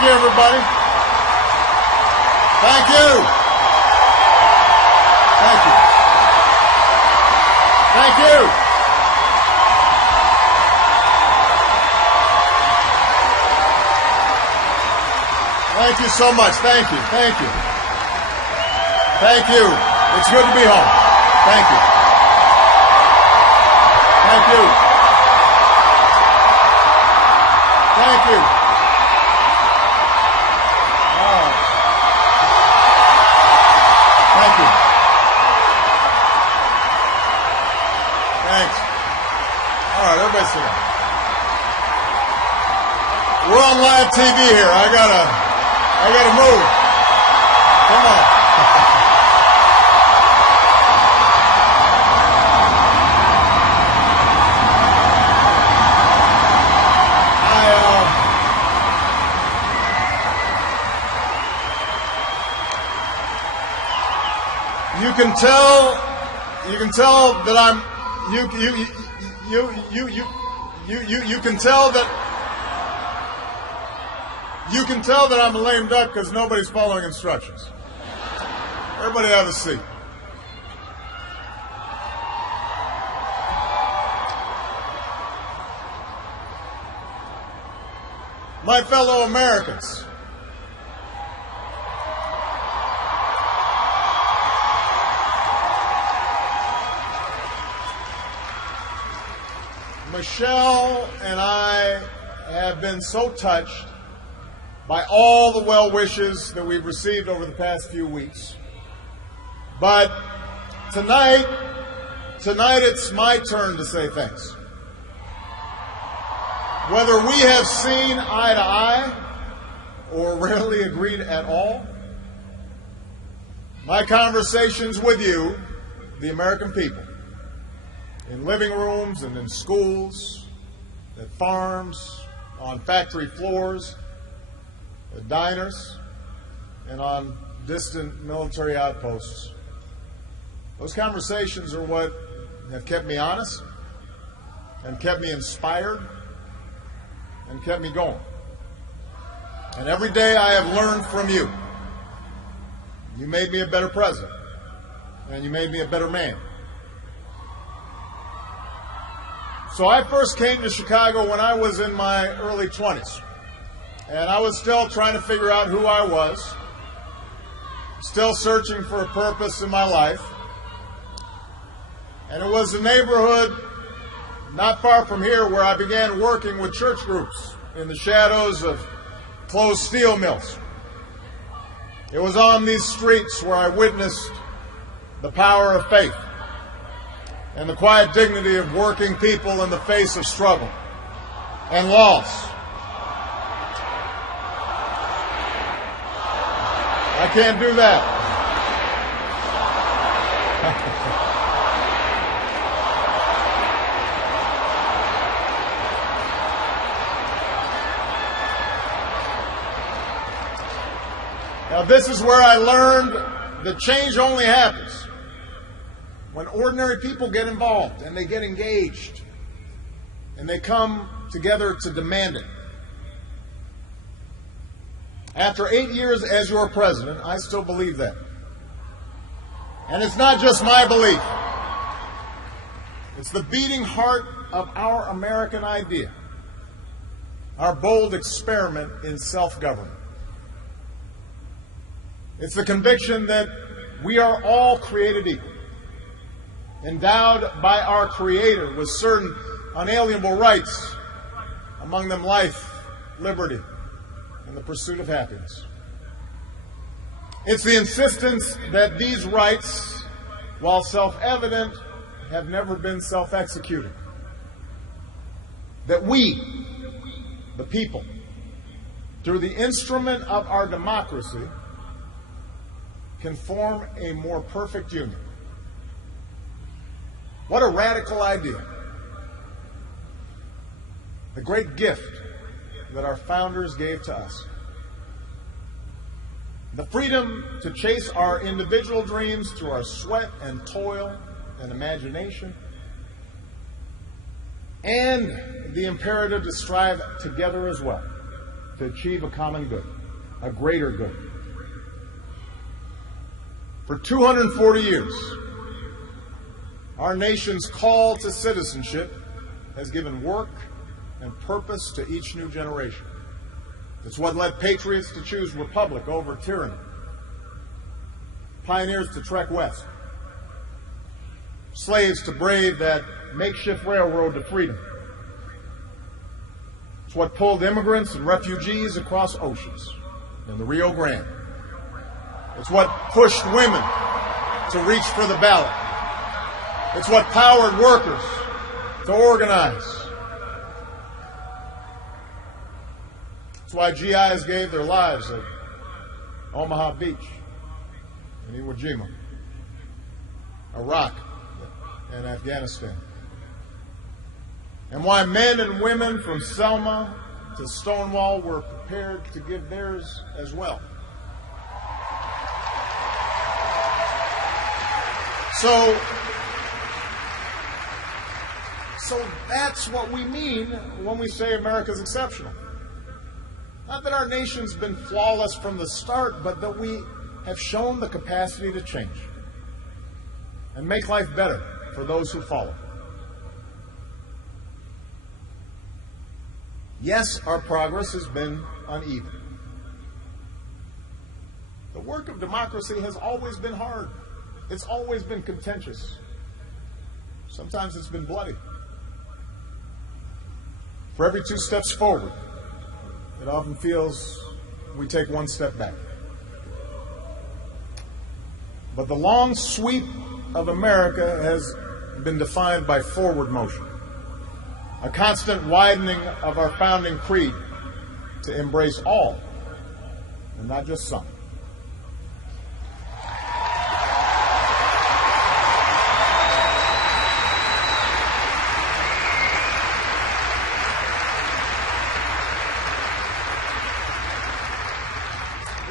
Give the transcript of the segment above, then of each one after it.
Thank you, everybody. Thank you. Thank you. Thank you. Thank you so much. Thank you. Thank you. Thank you. It's good to be home. Thank you. Thank you. Thank you. Thank you. Thanks. All right, everybody sit down. We're on live TV here. I gotta move. Come on. You can tell that I'm you can tell that I'm a lame duck because nobody's following instructions. Everybody have a seat. My fellow Americans, Michelle and I have been so touched by all the well wishes that we've received over the past few weeks. But tonight it's my turn to say thanks. Whether we have seen eye to eye or rarely agreed at all, my conversations with you, the American people, in living rooms and in schools, at farms, on factory floors, at diners, and on distant military outposts. Those conversations are what have kept me honest and kept me inspired and kept me going. And every day I have learned from you. You made me a better president, and you made me a better man. So I first came to Chicago when I was in my early 20s, and I was still trying to figure out who I was, still searching for a purpose in my life. And it was a neighborhood not far from here where I began working with church groups in the shadows of closed steel mills. It was on these streets where I witnessed the power of faith and the quiet dignity of working people in the face of struggle and loss. I can't do that. Now, this is where I learned that change only happens when ordinary people get involved and they get engaged and they come together to demand it. After 8 years as your president, I still believe that. And it's not just my belief. It's the beating heart of our American idea, our bold experiment in self-government. It's the conviction that we are all created equal, endowed by our Creator with certain unalienable rights, among them life, liberty, and the pursuit of happiness. It's the insistence that these rights, while self-evident, have never been self-executed. That we, the people, through the instrument of our democracy, can form a more perfect union. What a radical idea. The great gift that our founders gave to us. The freedom to chase our individual dreams through our sweat and toil and imagination, and the imperative to strive together as well to achieve a common good, a greater good. For 240 years, our nation's call to citizenship has given work and purpose to each new generation. It's what led patriots to choose republic over tyranny, pioneers to trek west, slaves to brave that makeshift railroad to freedom. It's what pulled immigrants and refugees across oceans in the Rio Grande. It's what pushed women to reach for the ballot. It's what powered workers to organize. It's why GIs gave their lives at Omaha Beach, in Iwo Jima, Iraq, and Afghanistan. And why men and women from Selma to Stonewall were prepared to give theirs as well. So that's what we mean when we say America's exceptional. Not that our nation's been flawless from the start, but that we have shown the capacity to change and make life better for those who follow. Yes, our progress has been uneven. The work of democracy has always been hard. It's always been contentious. Sometimes it's been bloody. For every 2 steps forward, it often feels we take 1 step back. But the long sweep of America has been defined by forward motion, a constant widening of our founding creed to embrace all, and not just some.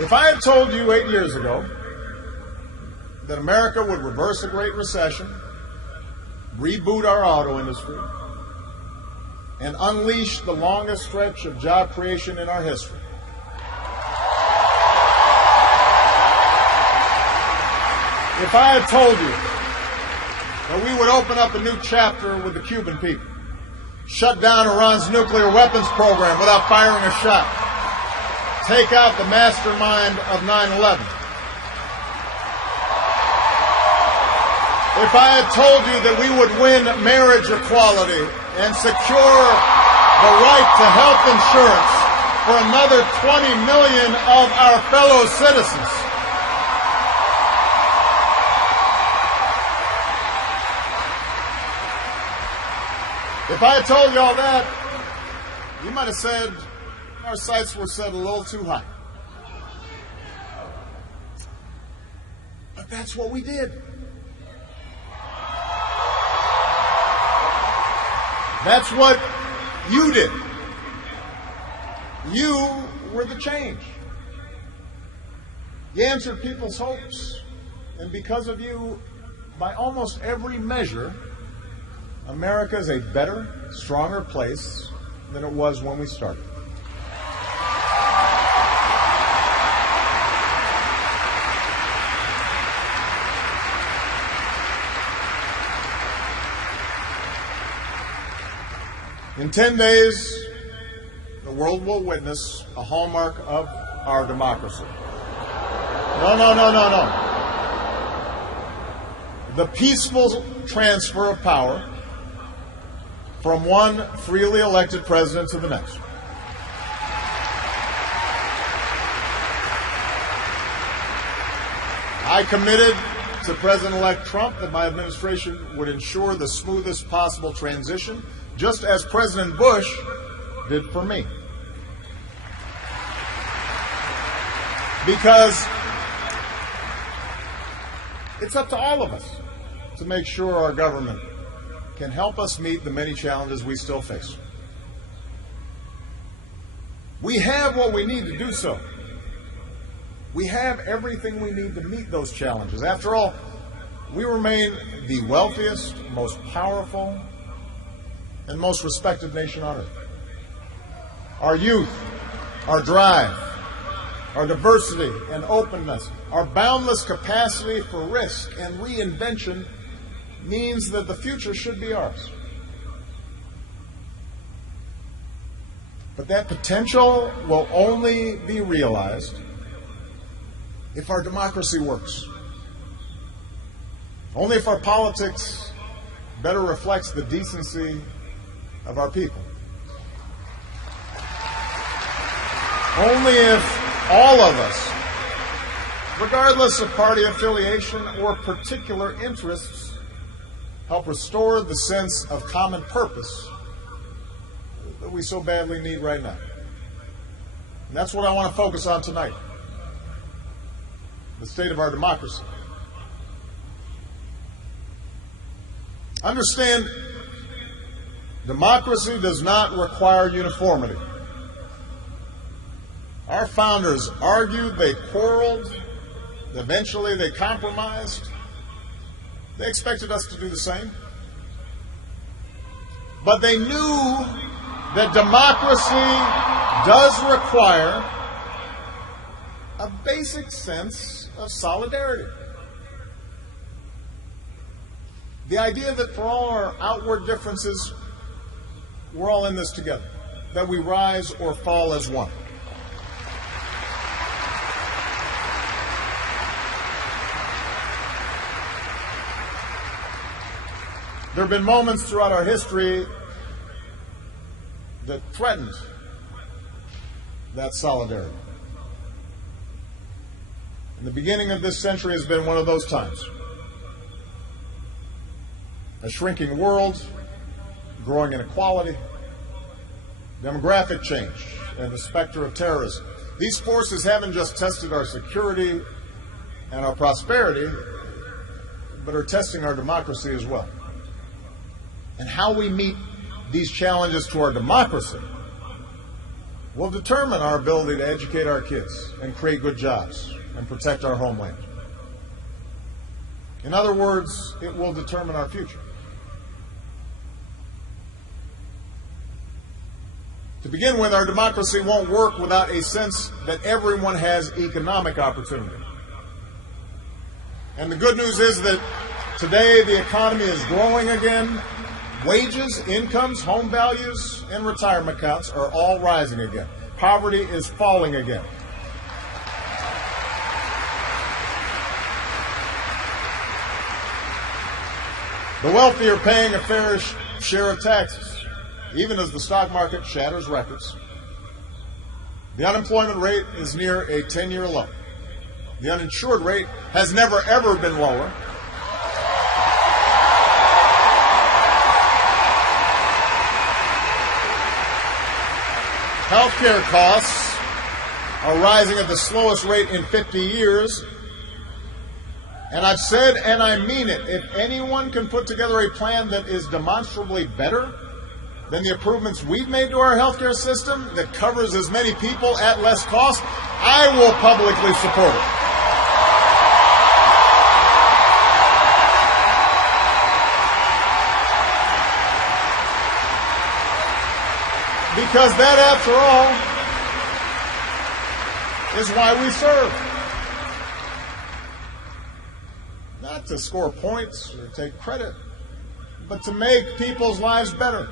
If I had told you 8 years ago that America would reverse a Great Recession, reboot our auto industry, and unleash the longest stretch of job creation in our history, if I had told you that we would open up a new chapter with the Cuban people, shut down Iran's nuclear weapons program without firing a shot, take out the mastermind of 9/11. If I had told you that we would win marriage equality and secure the right to health insurance for another 20 million of our fellow citizens, if I had told you all that, you might have said our sights were set a little too high. But that's what we did. That's what you did. You were the change. You answered people's hopes. And because of you, by almost every measure, America is a better, stronger place than it was when we started. In 10 days, the world will witness a hallmark of our democracy. No. The peaceful transfer of power from one freely elected president to the next. I committed to President-elect Trump that my administration would ensure the smoothest possible transition, just as President Bush did for me. Because it's up to all of us to make sure our government can help us meet the many challenges we still face. We have what we need to do so. We have everything we need to meet those challenges. After all, we remain the wealthiest, most powerful, and most respected nation on earth. Our youth our drive, our diversity and openness, our boundless capacity for risk and reinvention means that the future should be ours. But that potential will only be realized if our democracy works. Only if our politics better reflects the decency of our people. Only if all of us, regardless of party affiliation or particular interests, help restore the sense of common purpose that we so badly need right now. And that's what I want to focus on tonight. The state of our democracy. Understand, democracy does not require uniformity. Our founders argued, they quarreled, eventually they compromised. They expected us to do the same. But they knew that democracy does require a basic sense of solidarity. The idea that for all our outward differences, we're all in this together, that we rise or fall as one. There have been moments throughout our history that threatened that solidarity. And the beginning of this century has been one of those times. A shrinking world, growing inequality, demographic change, and the specter of terrorism. These forces haven't just tested our security and our prosperity, but are testing our democracy as well. And how we meet these challenges to our democracy will determine our ability to educate our kids and create good jobs and protect our homeland. In other words, it will determine our future. To begin with, our democracy won't work without a sense that everyone has economic opportunity. And the good news is that today the economy is growing again. Wages, incomes, home values, and retirement accounts are all rising again. Poverty is falling again. The wealthy are paying a fair share of taxes, even as the stock market shatters records. The unemployment rate is near a 10-year low. The uninsured rate has never, ever been lower. Healthcare costs are rising at the slowest rate in 50 years. And I've said, and I mean it, if anyone can put together a plan that is demonstrably better than the improvements we've made to our healthcare system that covers as many people at less cost, I will publicly support it. Because that, after all, is why we serve. Not to score points or take credit, but to make people's lives better.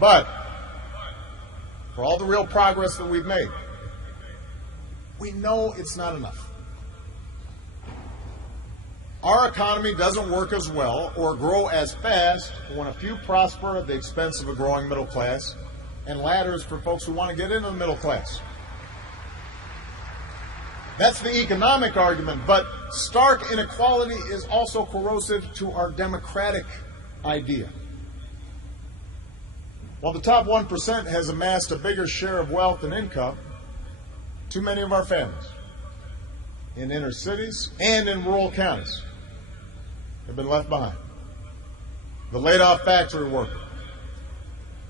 But for all the real progress that we've made, we know it's not enough. Our economy doesn't work as well or grow as fast when a few prosper at the expense of a growing middle class and ladders for folks who want to get into the middle class. That's the economic argument, but stark inequality is also corrosive to our democratic idea. While the top 1% has amassed a bigger share of wealth and income, too many of our families in inner cities and in rural counties have been left behind. The laid-off factory worker,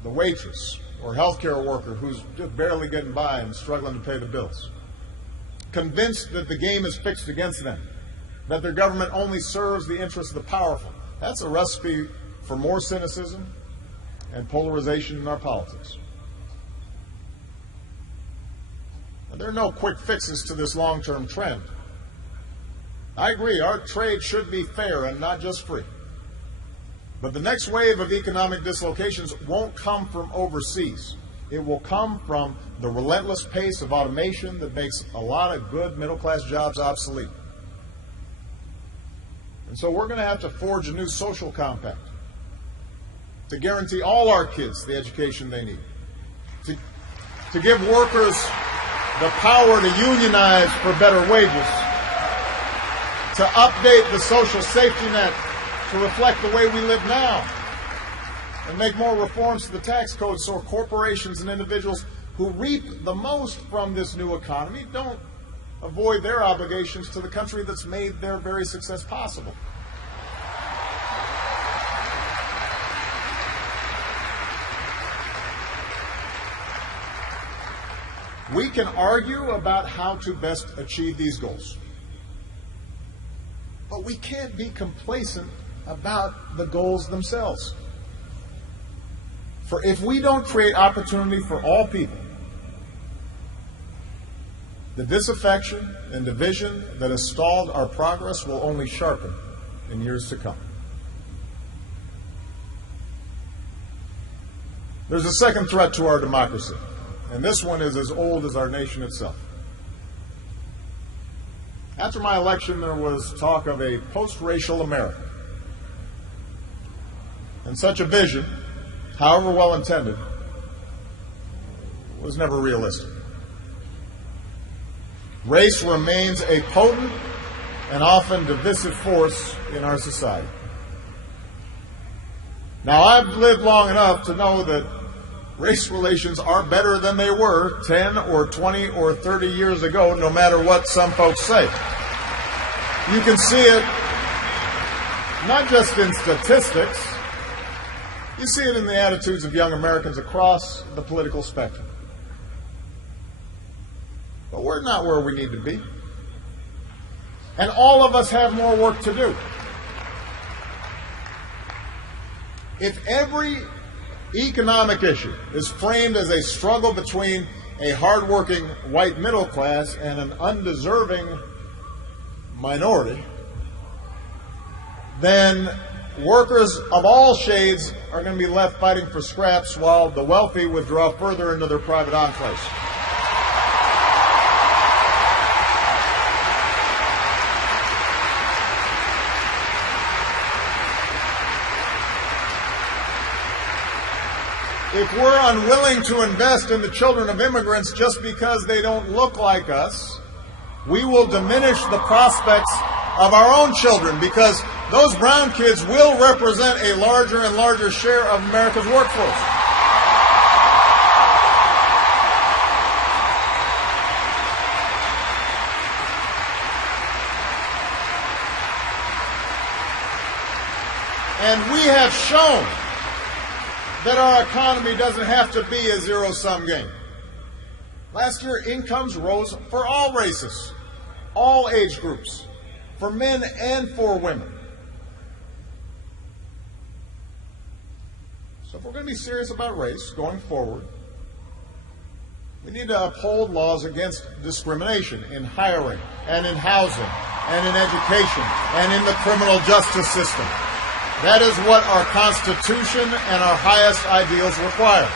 the waitress or healthcare worker who's just barely getting by and struggling to pay the bills, convinced that the game is fixed against them, that their government only serves the interests of the powerful. That's a recipe for more cynicism and polarization in our politics. Now, there are no quick fixes to this long-term trend. I agree, our trade should be fair and not just free. But the next wave of economic dislocations won't come from overseas. It will come from the relentless pace of automation that makes a lot of good middle-class jobs obsolete. And so we're going to have to forge a new social compact to guarantee all our kids the education they need, to give workers the power to unionize for better wages, to update the social safety net to reflect the way we live now, and make more reforms to the tax code so corporations and individuals who reap the most from this new economy don't avoid their obligations to the country that's made their very success possible. We can argue about how to best achieve these goals, but we can't be complacent about the goals themselves. For if we don't create opportunity for all people, the disaffection and division that has stalled our progress will only sharpen in years to come. There's a second threat to our democracy, and this one is as old as our nation itself. After my election, there was talk of a post-racial America. And such a vision, however well intended, was never realistic. Race remains a potent and often divisive force in our society. Now, I've lived long enough to know that race relations are better than they were 10 or 20 or 30 years ago, no matter what some folks say. You can see it not just in statistics, you see it in the attitudes of young Americans across the political spectrum. But we're not where we need to be. And all of us have more work to do. If every economic issue is framed as a struggle between a hardworking white middle class and an undeserving minority, then workers of all shades are going to be left fighting for scraps while the wealthy withdraw further into their private enclaves. If we're unwilling to invest in the children of immigrants just because they don't look like us, we will diminish the prospects of our own children, because those brown kids will represent a larger and larger share of America's workforce. And we have shown that our economy doesn't have to be a zero-sum game. Last year, incomes rose for all races, all age groups, for men and for women. So if we're going to be serious about race going forward, we need to uphold laws against discrimination in hiring and in housing and in education and in the criminal justice system. That is what our Constitution and our highest ideals require.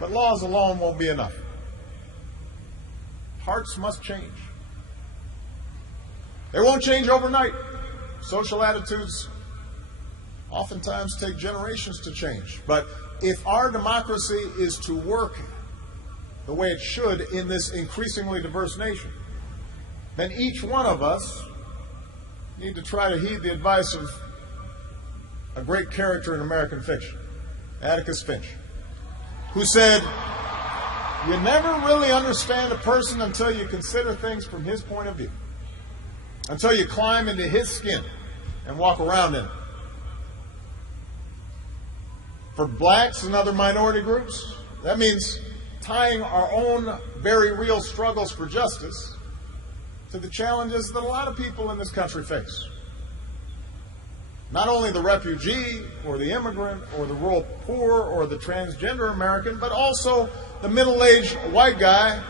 But laws alone won't be enough. Hearts must change. They won't change overnight. Social attitudes oftentimes take generations to change. But if our democracy is to work the way it should in this increasingly diverse nation, then each one of us need to try to heed the advice of a great character in American fiction, Atticus Finch, who said, "You never really understand a person until you consider things from his point of view, until you climb into his skin and walk around in it." For blacks and other minority groups, that means tying our own very real struggles for justice to the challenges that a lot of people in this country face. not only the refugee or the immigrant or the rural poor or the transgender American, but also the middle-aged white guy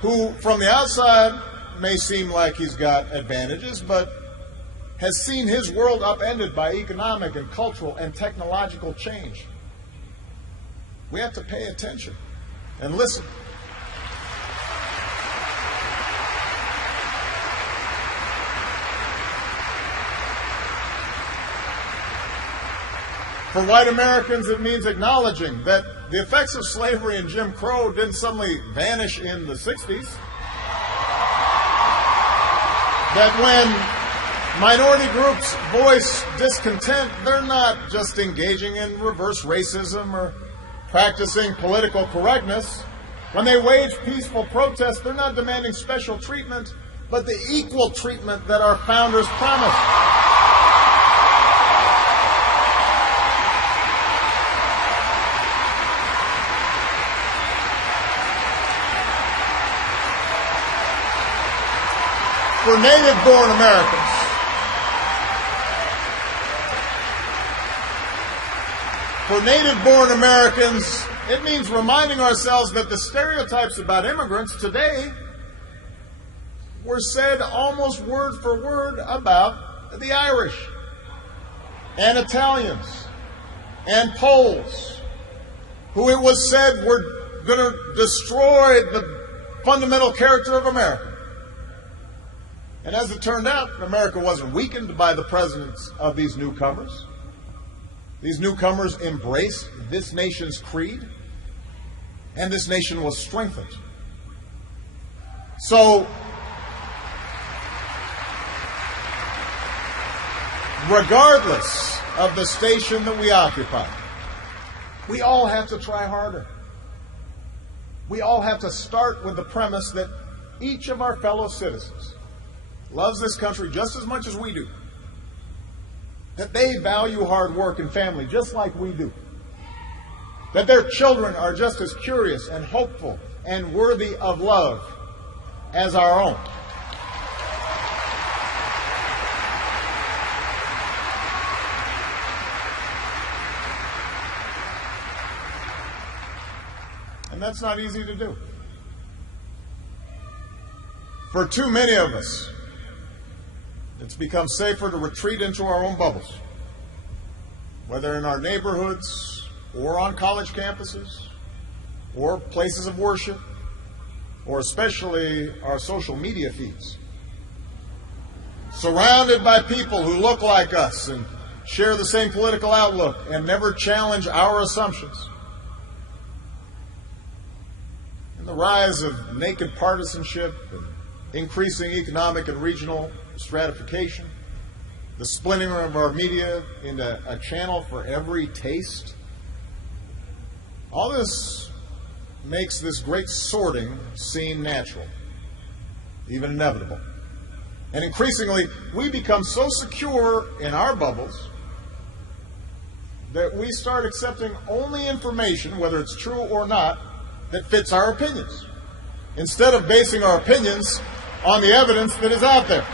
who, from the outside, may seem like he's got advantages, but has seen his world upended by economic and cultural and technological change. We have to pay attention and listen. For white Americans, it means acknowledging that the effects of slavery and Jim Crow didn't suddenly vanish in the 60s. That when minority groups voice discontent, they're not just engaging in reverse racism or practicing political correctness. When they wage peaceful protest, they're not demanding special treatment, but the equal treatment that our founders promised. For native-born Americans, it means reminding ourselves that the stereotypes about immigrants today were said almost word for word about the Irish and Italians and Poles, who it was said were going to destroy the fundamental character of America. And as it turned out, America wasn't weakened by the presence of these newcomers. These newcomers embraced this nation's creed, and this nation was strengthened. So, regardless of the station that we occupy, we all have to try harder. We all have to start with the premise that each of our fellow citizens loves this country just as much as we do, that they value hard work and family just like we do, that their children are just as curious and hopeful and worthy of love as our own. And that's not easy to do. For too many of us, it's become safer to retreat into our own bubbles, whether in our neighborhoods or on college campuses or places of worship, or especially our social media feeds. Surrounded by people who look like us and share the same political outlook and never challenge our assumptions. And the rise of naked partisanship and increasing economic and regional stratification, the splintering of our media into a channel for every taste. All this makes this great sorting seem natural, even inevitable. And increasingly, we become so secure in our bubbles that we start accepting only information, whether it's true or not, that fits our opinions, instead of basing our opinions on the evidence that is out there.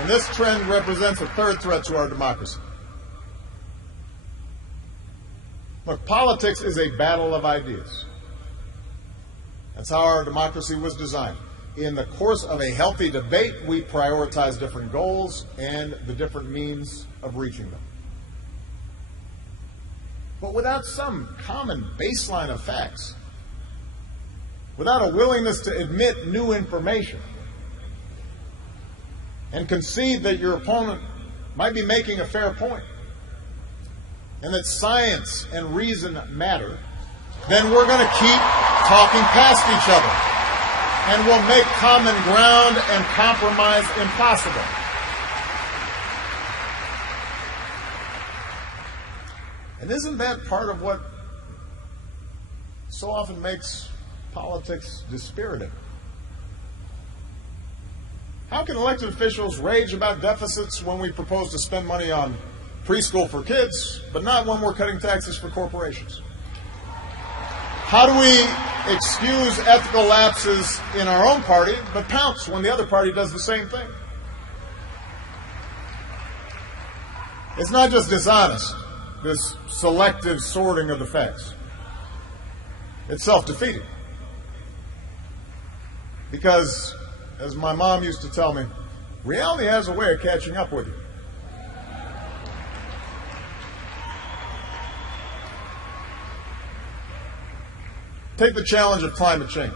And this trend represents a third threat to our democracy. Look, politics is a battle of ideas. That's how our democracy was designed. In the course of a healthy debate, we prioritize different goals and the different means of reaching them. But without some common baseline of facts, without a willingness to admit new information, and concede that your opponent might be making a fair point, and that science and reason matter, then we're going to keep talking past each other, and we'll make common ground and compromise impossible. And isn't that part of what so often makes politics dispiriting? How can elected officials rage about deficits when we propose to spend money on preschool for kids, but not when we're cutting taxes for corporations? How do we excuse ethical lapses in our own party, but pounce when the other party does the same thing. It's not just dishonest, this selective sorting of the facts. It's self-defeating. Because, as my mom used to tell me, reality has a way of catching up with you. Take the challenge of climate change.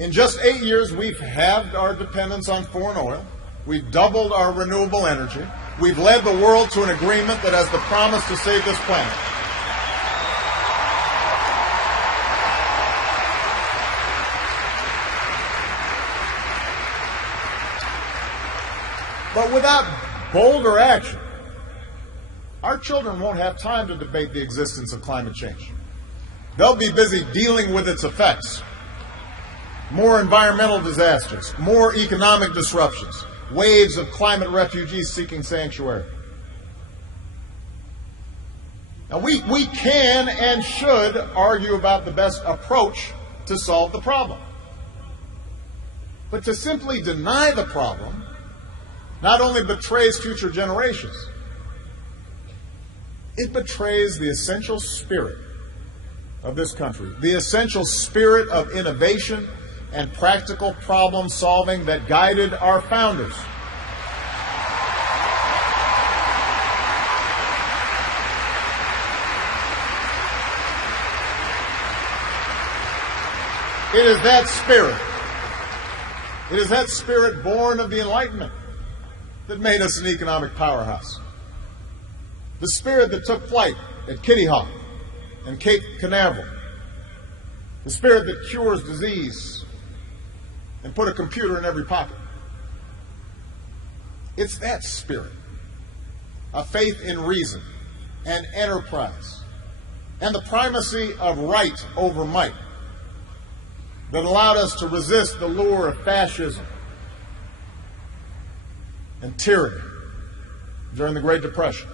In just 8 years, we've halved our dependence on foreign oil. We've doubled our renewable energy. We've led the world to an agreement that has the promise to save this planet. But without bolder action, our children won't have time to debate the existence of climate change. They'll be busy dealing with its effects. More environmental disasters, more economic disruptions, waves of climate refugees seeking sanctuary. Now, we can and should argue about the best approach to solve the problem. But to simply deny the problem not only betrays future generations, it betrays the essential spirit of this country, the essential spirit of innovation and practical problem solving that guided our founders. It is that spirit born of the Enlightenment that made us an economic powerhouse. The spirit that took flight at Kitty Hawk and Cape Canaveral. The spirit that cures disease and put a computer in every pocket. It's that spirit, a faith in reason and enterprise and the primacy of right over might that allowed us to resist the lure of fascism and tyranny during the Great Depression,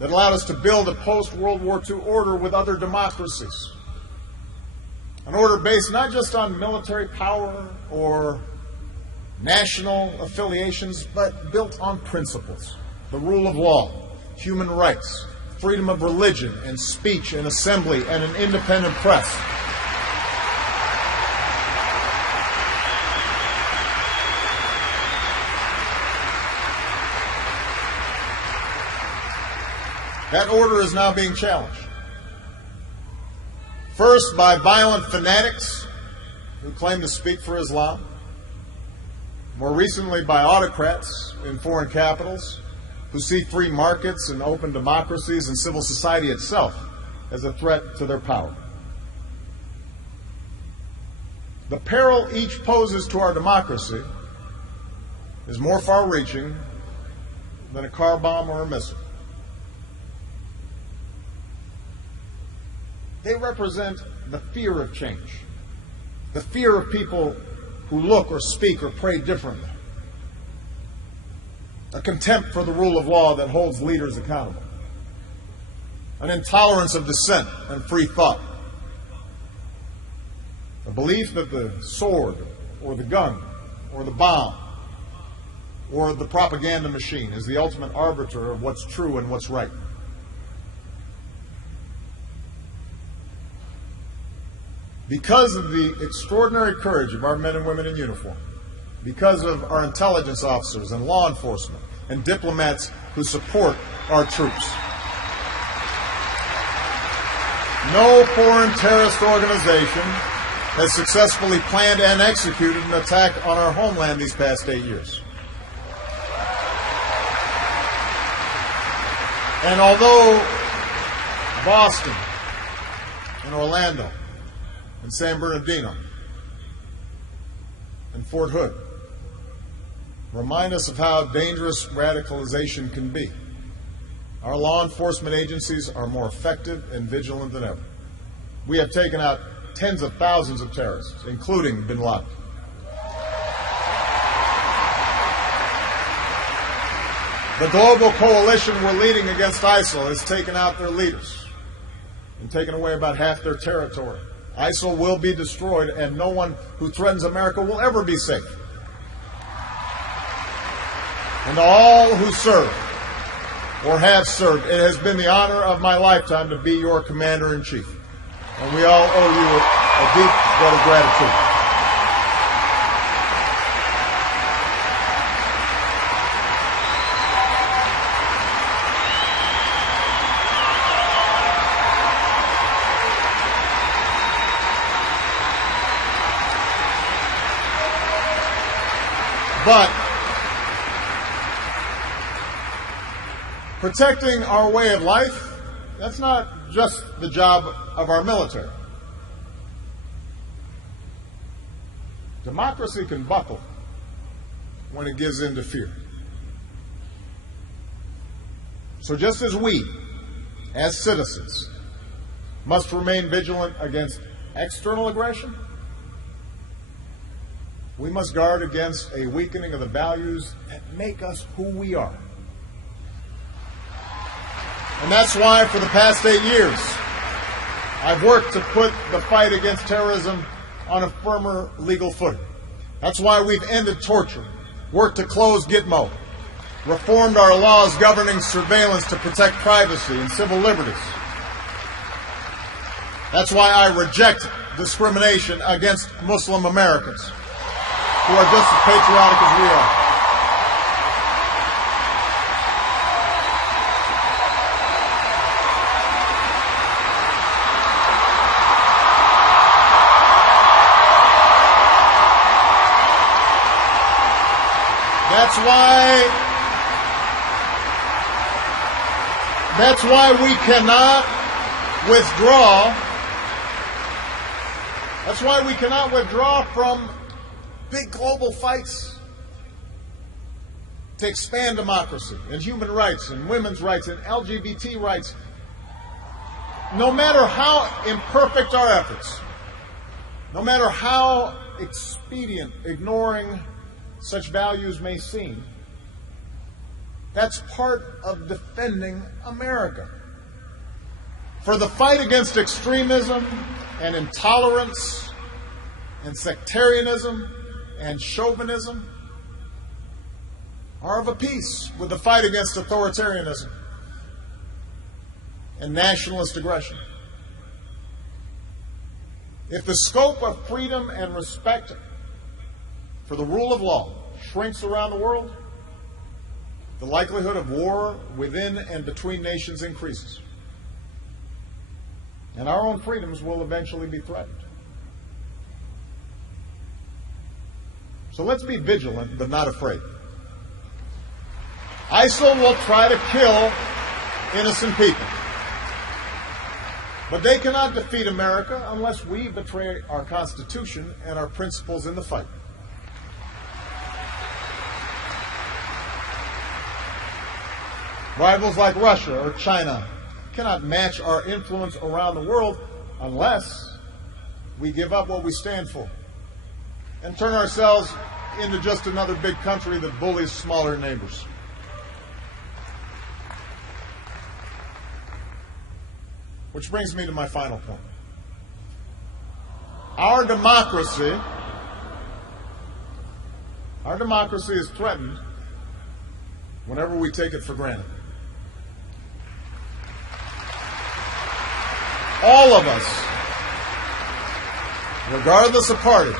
that allowed us to build a post-World War II order with other democracies, an order based not just on military power or national affiliations, but built on principles, the rule of law, human rights, freedom of religion and speech and assembly, and an independent press. That order is now being challenged. First, by violent fanatics who claim to speak for Islam. More recently, by autocrats in foreign capitals who see free markets and open democracies and civil society itself as a threat to their power. The peril each poses to our democracy is more far-reaching than a car bomb or a missile. They represent the fear of change, the fear of people who look or speak or pray differently, a contempt for the rule of law that holds leaders accountable, an intolerance of dissent and free thought, a belief that the sword or the gun or the bomb or the propaganda machine is the ultimate arbiter of what's true and what's right. Because of the extraordinary courage of our men and women in uniform, because of our intelligence officers and law enforcement and diplomats who support our troops. No foreign terrorist organization has successfully planned and executed an attack on our homeland these past 8 years. And although Boston and Orlando and San Bernardino and Fort Hood remind us of how dangerous radicalization can be, our law enforcement agencies are more effective and vigilant than ever. We have taken out tens of thousands of terrorists, including bin Laden. The global coalition we're leading against ISIL has taken out their leaders, and taken away about half their territory. ISIL will be destroyed, and no one who threatens America will ever be safe. And to all who serve or have served, it has been the honor of my lifetime to be your commander-in-chief. And we all owe you a deep debt of gratitude. But protecting our way of life, that's not just the job of our military. Democracy can buckle when it gives in to fear. So just as we, as citizens, must remain vigilant against external aggression, we must guard against a weakening of the values that make us who we are. And that's why for the past 8 years, I've worked to put the fight against terrorism on a firmer legal footing. That's why we've ended torture, worked to close Gitmo, reformed our laws governing surveillance to protect privacy and civil liberties. That's why I reject discrimination against Muslim Americans, who are just as patriotic as we are. That's why we cannot withdraw. That's why we cannot withdraw from big global fights to expand democracy and human rights and women's rights and LGBT rights. No matter how imperfect our efforts, no matter how expedient ignoring such values may seem, that's part of defending America. For the fight against extremism and intolerance and sectarianism and chauvinism are of a piece with the fight against authoritarianism and nationalist aggression. If the scope of freedom and respect for the rule of law shrinks around the world, the likelihood of war within and between nations increases, and our own freedoms will eventually be threatened. So let's be vigilant but not afraid. ISIL will try to kill innocent people, but they cannot defeat America unless we betray our Constitution and our principles in the fight. Rivals like Russia or China cannot match our influence around the world unless we give up what we stand for and turn ourselves into just another big country that bullies smaller neighbors. Which brings me to my final point. Our democracy is threatened whenever we take it for granted. All of us, regardless of party,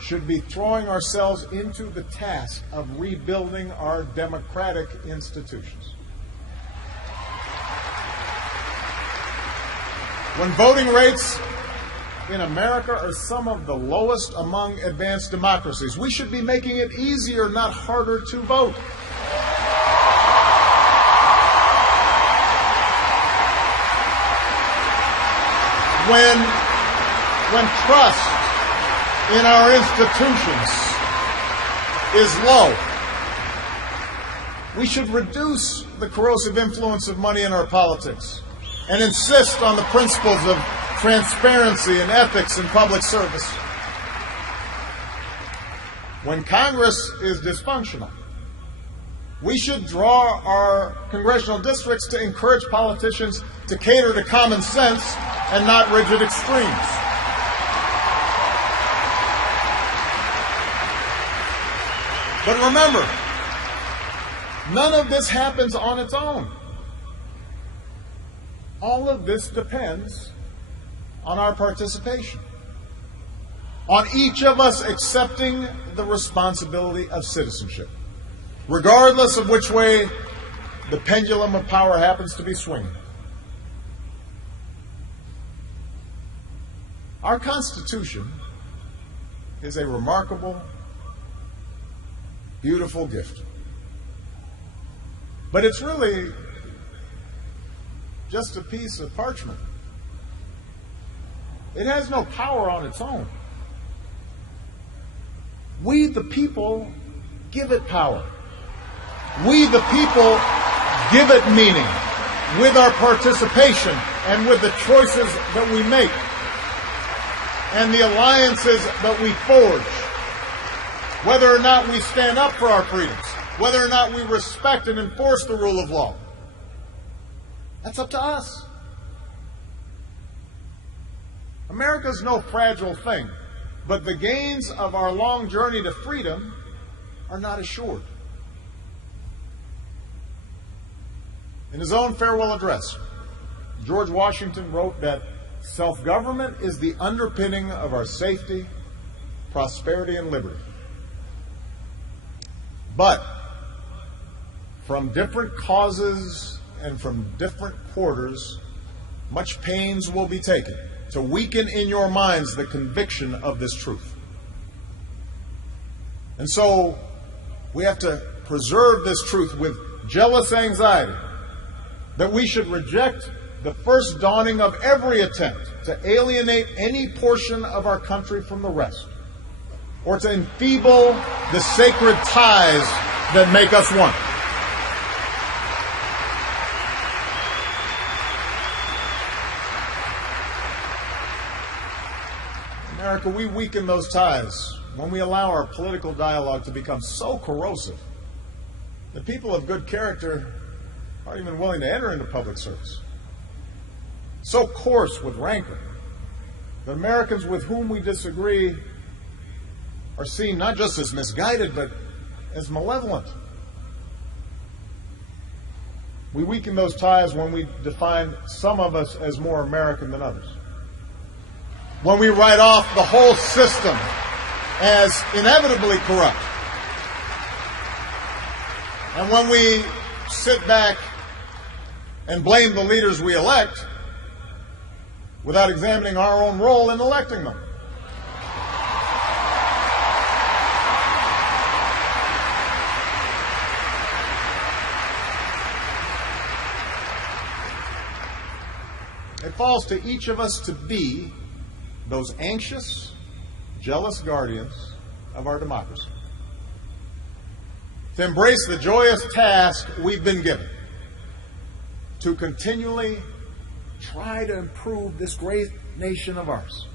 should be throwing ourselves into the task of rebuilding our democratic institutions. When voting rates in America are some of the lowest among advanced democracies, we should be making it easier, not harder, to vote. When trust in our institutions is low, we should reduce the corrosive influence of money in our politics and insist on the principles of transparency and ethics in public service. When Congress is dysfunctional, We should draw our congressional districts to encourage politicians to cater to common sense and not rigid extremes. But remember, none of this happens on its own. All of this depends on our participation, on each of us accepting the responsibility of citizenship, regardless of which way the pendulum of power happens to be swinging. Our Constitution is a remarkable, beautiful gift. But it's really just a piece of parchment. It has no power on its own. We, the people, give it power. We, the people, give it meaning with our participation and with the choices that we make and the alliances that we forge. Whether or not we stand up for our freedoms, whether or not we respect and enforce the rule of law, that's up to us. America's no fragile thing, but the gains of our long journey to freedom are not assured. In his own farewell address, George Washington wrote that self-government is the underpinning of our safety, prosperity, and liberty. But from different causes and from different quarters, much pains will be taken to weaken in your minds the conviction of this truth. And so we have to preserve this truth with jealous anxiety that we should reject the first dawning of every attempt to alienate any portion of our country from the rest, or to enfeeble the sacred ties that make us one. America, we weaken those ties when we allow our political dialogue to become so corrosive that people of good character aren't even willing to enter into public service. So coarse with rancor that Americans with whom we disagree are seen not just as misguided, but as malevolent. We weaken those ties when we define some of us as more American than others. When we write off the whole system as inevitably corrupt. And when we sit back and blame the leaders we elect without examining our own role in electing them. It falls to each of us to be those anxious, jealous guardians of our democracy. To embrace the joyous task we've been given to continually try to improve this great nation of ours.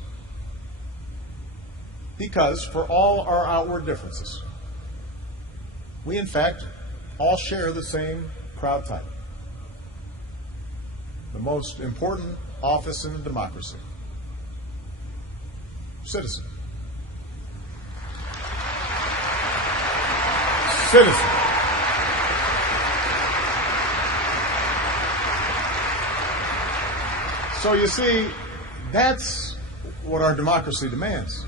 Because for all our outward differences, we in fact all share the same proud title. The most important office in a democracy. Citizen. Citizen. So you see, that's what our democracy demands.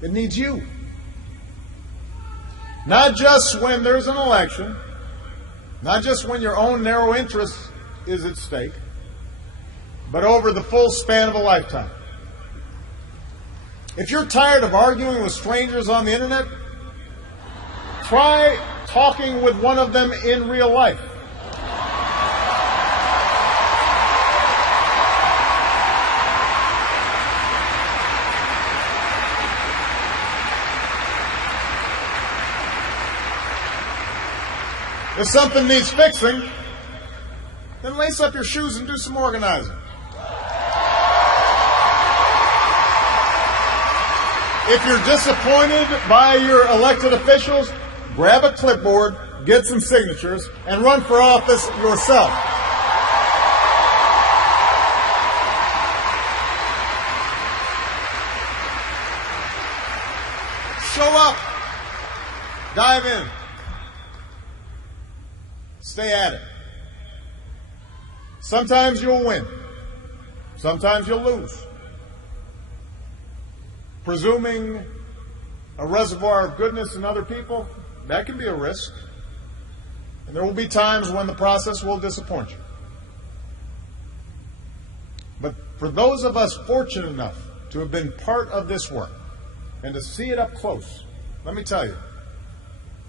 It needs you. Not just when there's an election, not just when your own narrow interest is at stake, but over the full span of a lifetime. If you're tired of arguing with strangers on the internet, try talking with one of them in real life. If something needs fixing, then lace up your shoes and do some organizing. If you're disappointed by your elected officials, grab a clipboard, get some signatures, and run for office yourself. Show up. Dive in. Stay at it. Sometimes you'll win. Sometimes you'll lose. Presuming a reservoir of goodness in other people, that can be a risk. And there will be times when the process will disappoint you. But for those of us fortunate enough to have been part of this work and to see it up close, let me tell you,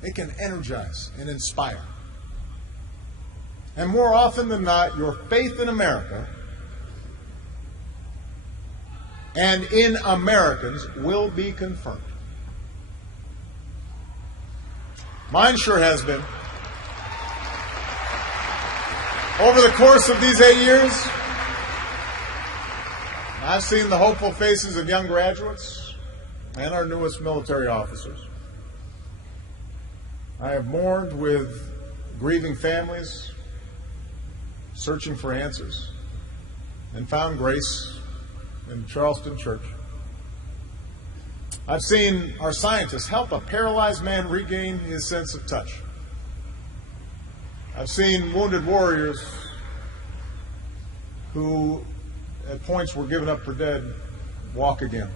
it can energize and inspire. And more often than not, your faith in America and in Americans will be confirmed. Mine sure has been. Over the course of these 8 years, I've seen the hopeful faces of young graduates and our newest military officers. I have mourned with grieving families, searching for answers, and found grace in the Charleston Church. I've seen our scientists help a paralyzed man regain his sense of touch. I've seen wounded warriors who at points were given up for dead walk again.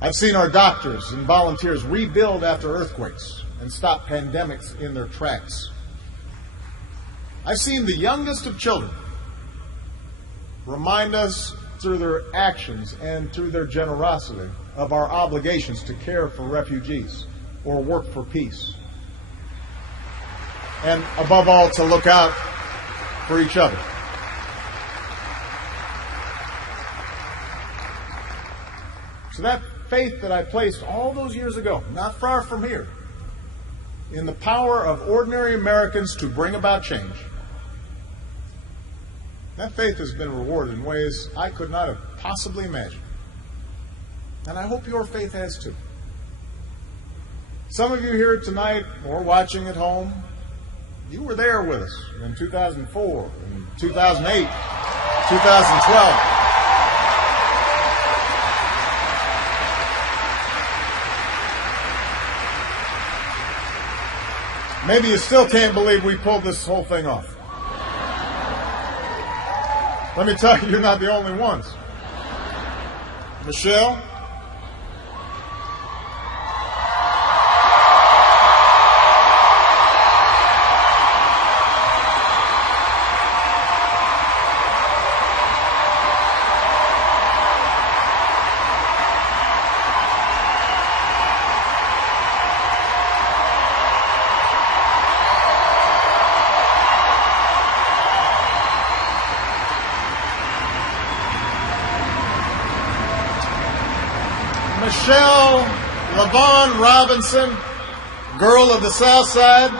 I've seen our doctors and volunteers rebuild after earthquakes and stop pandemics in their tracks. I've seen the youngest of children remind us through their actions and through their generosity of our obligations to care for refugees or work for peace. And above all, to look out for each other. So that faith that I placed all those years ago, not far from here, in the power of ordinary Americans to bring about change, that faith has been rewarded in ways I could not have possibly imagined. And I hope your faith has too. Some of you here tonight or watching at home, you were there with us in 2004, in 2008, 2012. Maybe you still can't believe we pulled this whole thing off. Let me tell you, you're not the only ones. Michelle? Michelle LaVaughn Robinson, girl of the South Side.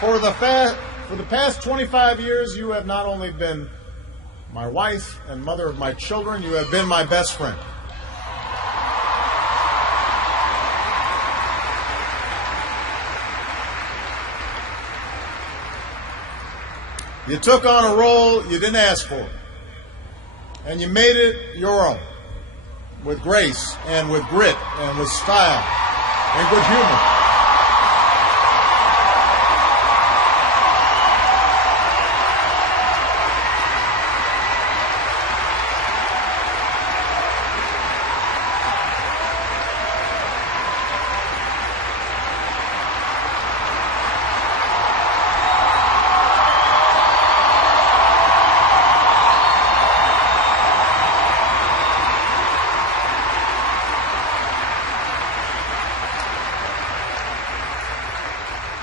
For the past 25 years, you have not only been my wife and mother of my children, you have been my best friend. You took on a role you didn't ask for, and you made it your own, with grace and with grit and with style and good humor.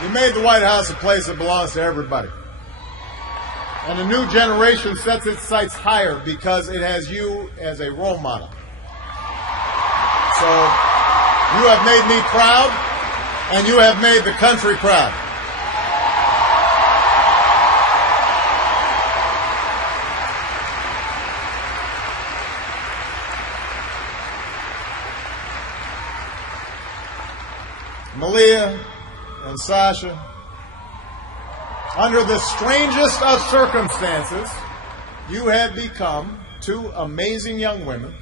You made the White House a place that belongs to everybody. And a new generation sets its sights higher because it has you as a role model. So you have made me proud, and you have made the country proud. Malia and Sasha, under the strangest of circumstances, you have become two amazing young women.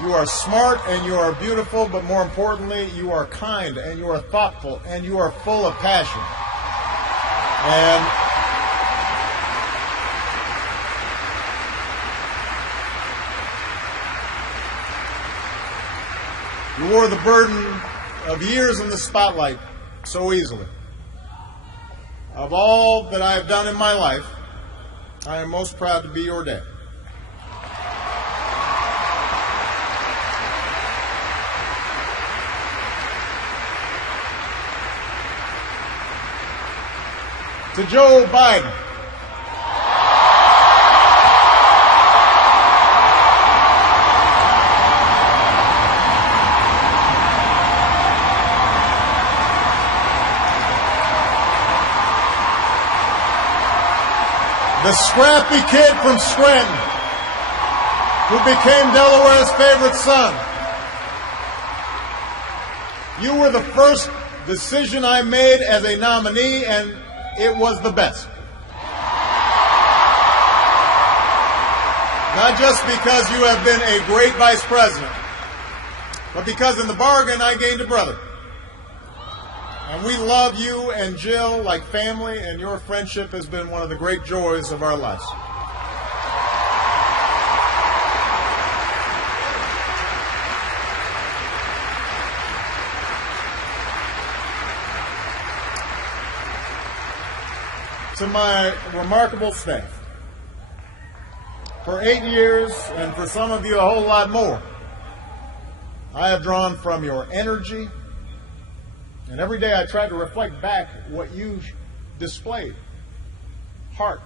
You are smart and you are beautiful, but more importantly, you are kind and you are thoughtful and you are full of passion. And you wore the burden of years in the spotlight so easily. Of all that I have done in my life, I am most proud to be your dad. To Joe Biden, the scrappy kid from Scranton who became Delaware's favorite son. You were the first decision I made as a nominee, and it was the best. Not just because you have been a great vice president, but because in the bargain I gained a brother. And we love you and Jill like family, and your friendship has been one of the great joys of our lives. To my remarkable staff, for 8 years, and for some of you a whole lot more, I have drawn from your energy, and every day I try to reflect back what you displayed: heart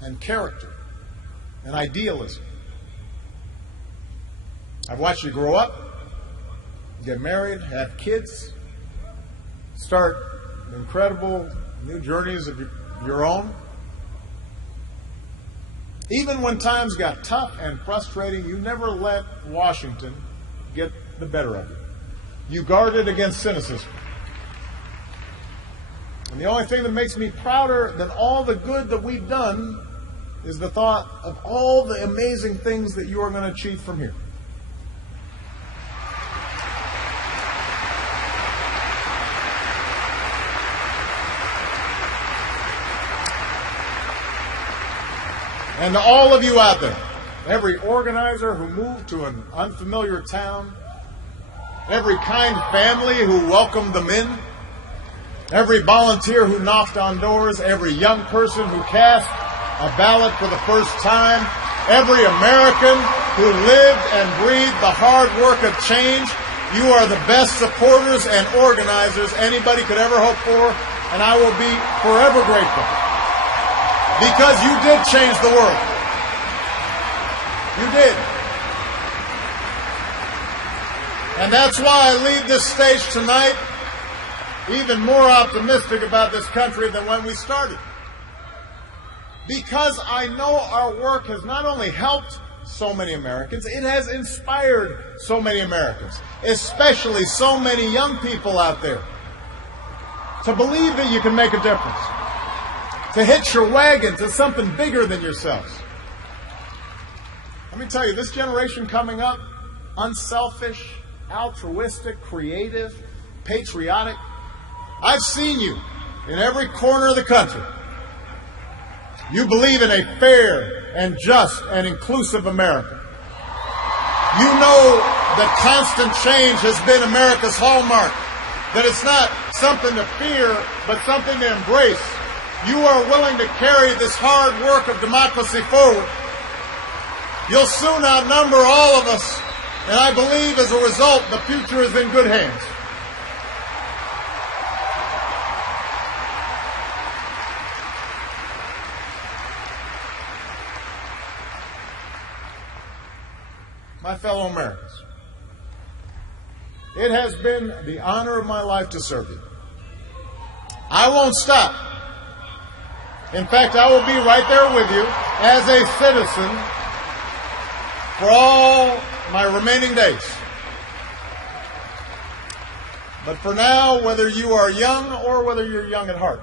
and character and idealism. I've watched you grow up, get married, have kids, start incredible new journeys of your own. Even when times got tough and frustrating, you never let Washington get the better of you. You guarded against cynicism. And the only thing that makes me prouder than all the good that we've done is the thought of all the amazing things that you are going to achieve from here. And to all of you out there, every organizer who moved to an unfamiliar town, every kind family who welcomed them in, every volunteer who knocked on doors, every young person who cast a ballot for the first time, every American who lived and breathed the hard work of change, you are the best supporters and organizers anybody could ever hope for, and I will be forever grateful. Because you did change the world. You did. And that's why I leave this stage tonight even more optimistic about this country than when we started. Because I know our work has not only helped so many Americans, it has inspired so many Americans, especially so many young people out there, to believe that you can make a difference, to hitch your wagon to something bigger than yourselves. Let me tell you, this generation coming up, unselfish, altruistic, creative, patriotic, I've seen you in every corner of the country. You believe in a fair and just and inclusive America. You know that constant change has been America's hallmark, that it's not something to fear, but something to embrace. You are willing to carry this hard work of democracy forward. You'll soon outnumber all of us, and I believe as a result, the future is in good hands. My fellow Americans, it has been the honor of my life to serve you. I won't stop. In fact, I will be right there with you as a citizen for all my remaining days. But for now, whether you are young or whether you're young at heart,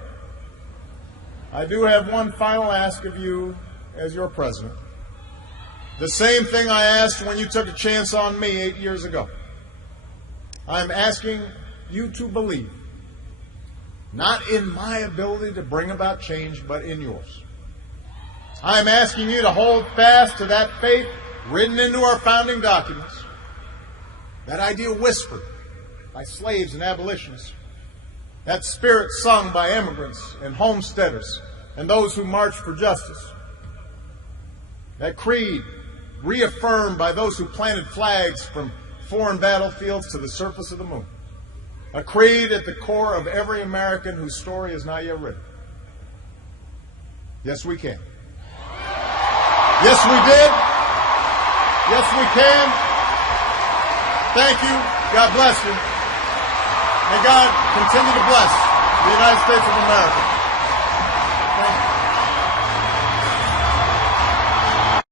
I do have one final ask of you as your president. The same thing I asked when you took a chance on me 8 years ago. I'm asking you to believe, not in my ability to bring about change, but in yours. I'm asking you to hold fast to that faith written into our founding documents, that idea whispered by slaves and abolitionists, that spirit sung by immigrants and homesteaders and those who marched for justice, that creed reaffirmed by those who planted flags from foreign battlefields to the surface of the moon, a creed at the core of every American whose story is not yet written. Yes, we can. Yes, we did. Yes, we can. Thank you. God bless you. May God continue to bless the United States of America.